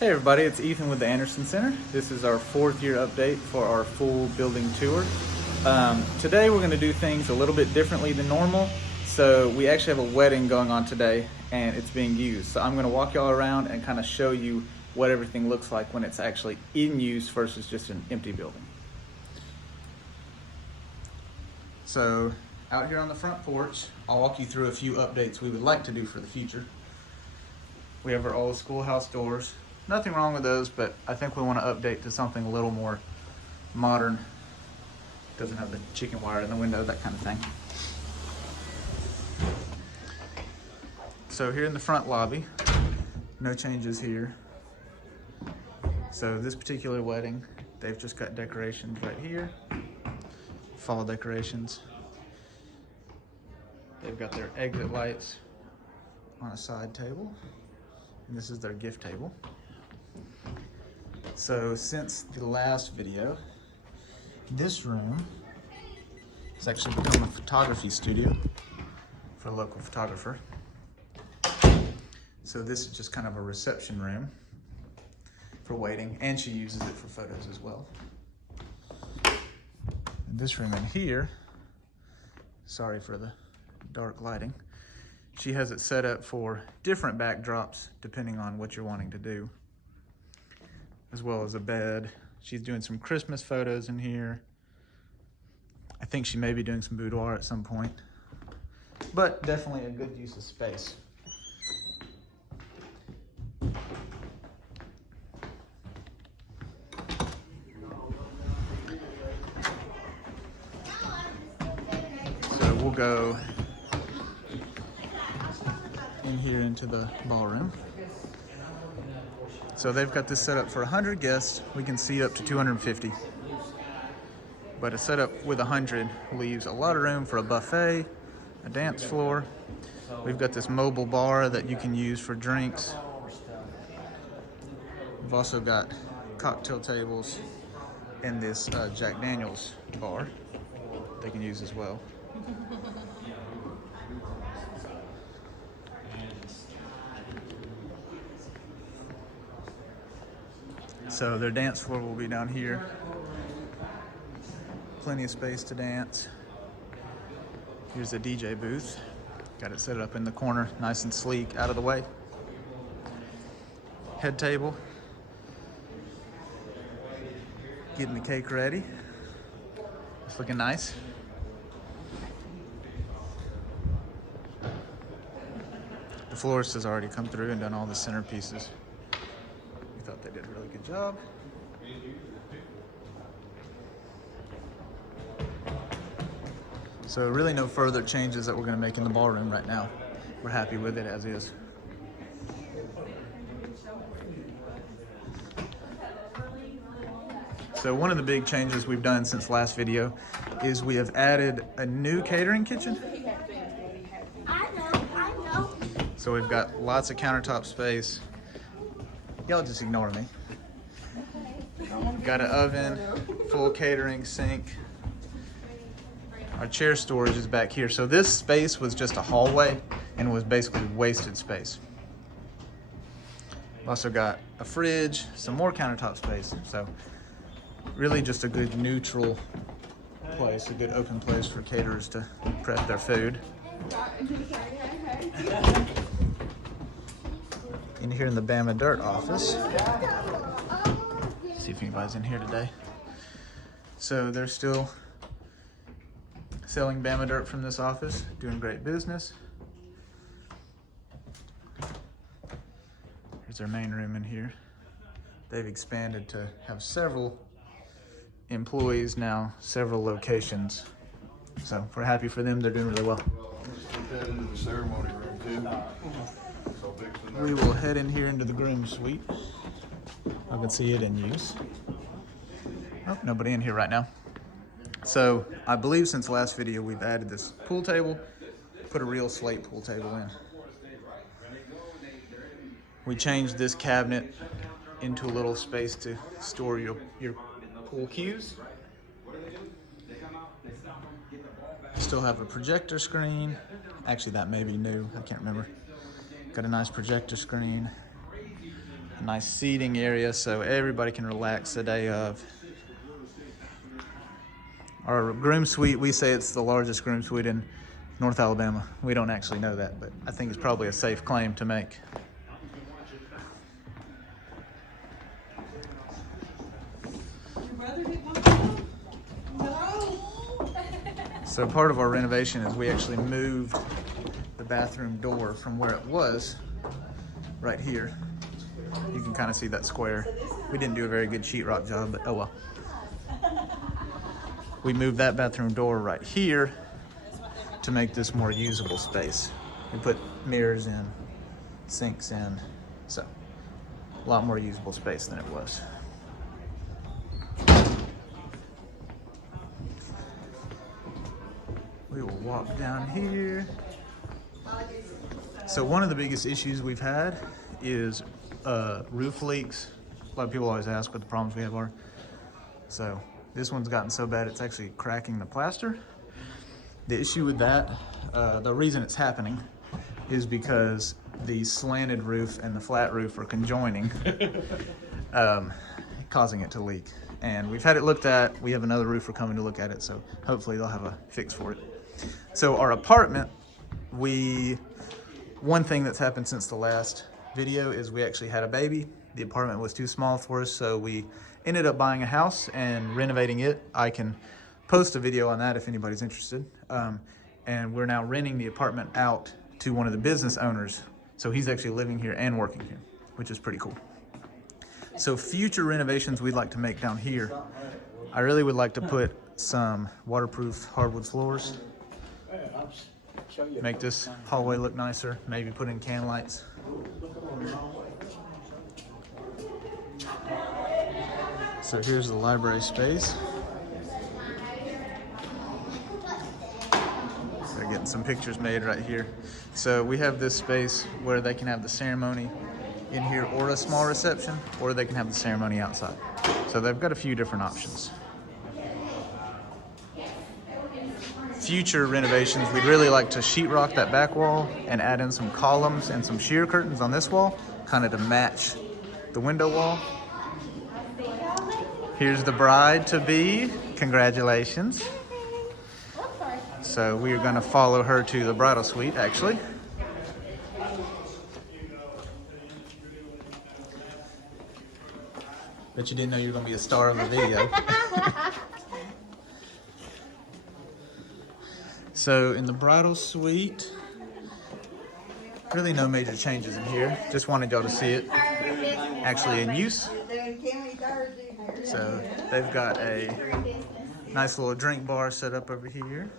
Hey everybody, it's Ethan with the Anderson Center. This is our 4th year update for our full building tour. Today we're going to do things a little bit differently than normal. So we actually have a wedding going on today and it's being used. So I'm going to walk y'all around and kind of show you what everything looks like when it's actually in use versus just an empty building. So out here on the front porch, I'll walk you through a few updates we would like to do for the future. We have our old schoolhouse doors. Nothing wrong with those, but I think we want to update to something a little more modern. Doesn't have the chicken wire in the window, that kind of thing. So here in the front lobby, no changes here. So this particular wedding, they've just got decorations right here. Fall decorations. They've got their exit lights on a side table. And this is their gift table. So since the last video, this room has actually become a photography studio for a local photographer. So this is just kind of a reception room for waiting, and she uses it for photos as well. And this room in here, sorry for the dark lighting, she has it set up for different backdrops depending on what you're wanting to do, as well as a bed. She's doing some Christmas photos in here. I think she may be doing some boudoir at some point, but definitely a good use of space. So we'll go in here into the ballroom. So they've got this set up for 100 guests. We can seat up to 250. But a setup with 100 leaves a lot of room for a buffet, a dance floor. We've got this mobile bar that you can use for drinks. We've also got cocktail tables in this Jack Daniel's bar they can use as well. So their dance floor will be down here. Plenty of space to dance. Here's a DJ booth. Got it set up in the corner, nice and sleek, out of the way. Head table. Getting the cake ready. It's looking nice. The florist has already come through and done all the centerpieces. We thought they did a really good job. So really no further changes that we're going to make in the ballroom right now. We're happy with it as is. So one of the big changes we've done since last video is we have added a new catering kitchen. I know. So we've got lots of countertop space. Y'all just ignore me. Got an oven, full catering sink. Our chair storage is back here. So this space was just a hallway and was basically wasted space. We've also got a fridge, some more countertop space. So really just a good neutral place, a good open place for caterers to prep their food. In here in the Bama Dirt office. See if anybody's in here today. So they're still selling Bama Dirt from this office, doing great business. Here's their main room in here. They've expanded to have several employees now, several locations. So we're happy for them, they're doing really well. Put that into the ceremony room too. We will head in here into the Groom Suite. I can see it in use. Oh, nobody in here right now. So I believe since the last video we've added this pool table, put a real slate pool table in. We changed this cabinet into a little space to store your pool cues. Still have a projector screen. Actually, that may be new, I can't remember. Got a nice projector screen. a nice seating area so everybody can relax the day of. Our Groom Suite, we say it's the largest Groom Suite in North Alabama. We don't actually know that, but I think it's probably a safe claim to make. So part of our renovation is we actually moved the bathroom door from where it was right here. You can kind of see that square. We didn't do a very good sheetrock job, but oh well. We moved that bathroom door right here to make this more usable space. We put mirrors in, sinks in, so a lot more usable space than it was. We will walk down here. So one of the biggest issues we've had is roof leaks. A lot of people always ask what the problems we have are. So this one's gotten so bad it's actually cracking the plaster. The issue with that, the reason it's happening is because the slanted roof and the flat roof are conjoining, causing it to leak. And we've had it looked at. We have another roofer coming to look at it, so hopefully they'll have a fix for it. So our apartment, one thing that's happened since the last video is we actually had a baby. The apartment was too small for us, so we ended up buying a house and renovating it. I can post a video on that if anybody's interested. And we're now renting the apartment out to one of the business owners. So he's actually living here and working here, which is pretty cool. So future renovations we'd like to make down here, I really would like to put some waterproof hardwood floors. Make this hallway look nicer, maybe put in can lights. So here's the library space. They're getting some pictures made right here. So we have this space where they can have the ceremony in here or a small reception, or they can have the ceremony outside. So they've got a few different options. Future renovations, we'd really like to sheetrock that back wall and add in some columns and some sheer curtains on this wall, kind of to match the window wall. Here's the bride-to-be. Congratulations. So we are going to follow her to the bridal suite, actually. Bet you didn't know you were going to be a star of the video. So in the bridal suite, really no major changes in here. Just wanted y'all to see it actually in use. So they've got a nice little drink bar set up over here.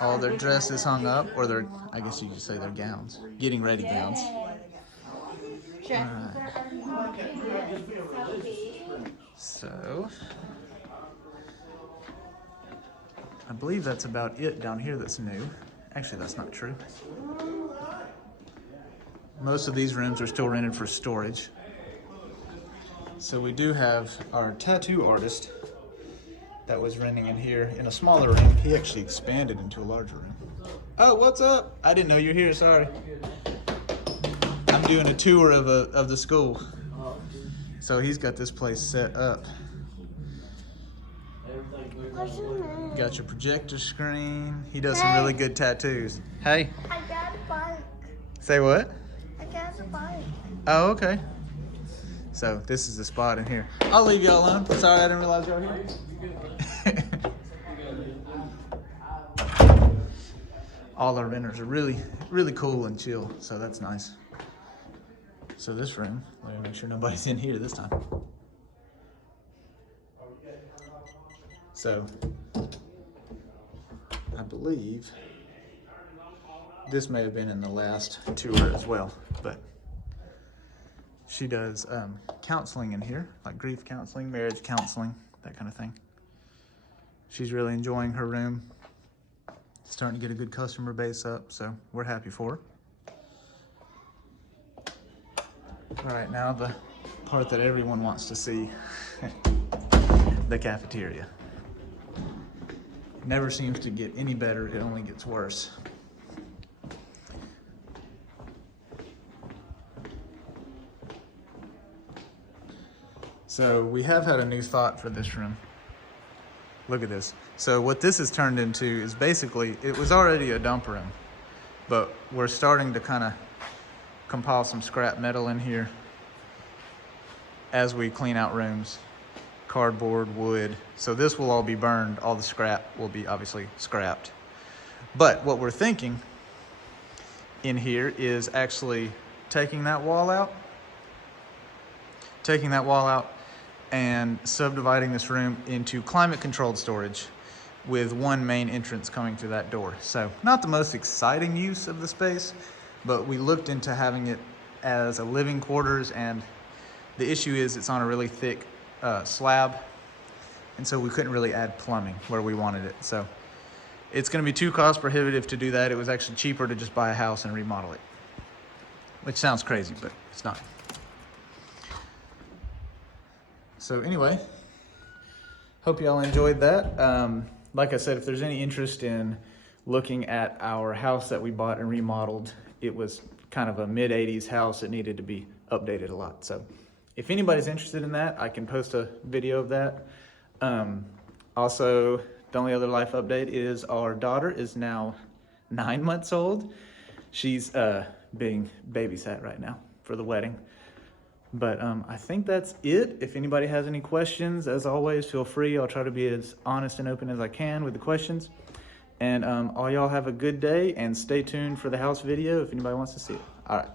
All their dresses hung up, or their, I guess you could say their gowns, getting ready gowns. So I believe that's about it down here that's new. Actually, that's not true. Most of these rooms are still rented for storage. So we do have our tattoo artist that was renting in here in a smaller room. He actually expanded into a larger room. Oh, what's up? I didn't know you're here, sorry. I'm doing a tour of the school. So he's got this place set up. Got your projector screen. He does some really good tattoos. Hey. I got a bike. Say what? I got a bike. Oh, okay. So this is the spot in here. I'll leave y'all alone. Sorry, I didn't realize y'all were here. All our renters are really, really cool and chill, so that's nice. So this room, let me make sure nobody's in here this time. So I believe this may have been in the last tour as well, but she does counseling in here, like grief counseling, marriage counseling, that kind of thing. She's really enjoying her room. Starting to get a good customer base up, so we're happy for her. All right, now the part that everyone wants to see, the cafeteria. Never seems to get any better, it only gets worse. So we have had a new thought for this room. Look at this. So what this has turned into is basically, it was already a dump room, but we're starting to kind of compile some scrap metal in here as we clean out rooms. Cardboard, wood. So this will all be burned. All the scrap will be obviously scrapped. But what we're thinking in here is actually taking that wall out and subdividing this room into climate controlled storage with one main entrance coming through that door. So not the most exciting use of the space, but we looked into having it as a living quarters, and the issue is it's on a really thick slab, and so we couldn't really add plumbing where we wanted it. So it's gonna be too cost prohibitive to do that. It was actually cheaper to just buy a house and remodel it, which sounds crazy, but it's not. So anyway, hope y'all enjoyed that. Like I said, if there's any interest in looking at our house that we bought and remodeled, it was kind of a mid-80s house that needed to be updated a lot. So if anybody's interested in that, I can post a video of that. Also, the only other life update is our daughter is now 9 months old. She's being babysat right now for the wedding. But I think that's it. If anybody has any questions, as always, feel free. I'll try to be as honest and open as I can with the questions. And all y'all have a good day, and stay tuned for the house video if anybody wants to see it. All right.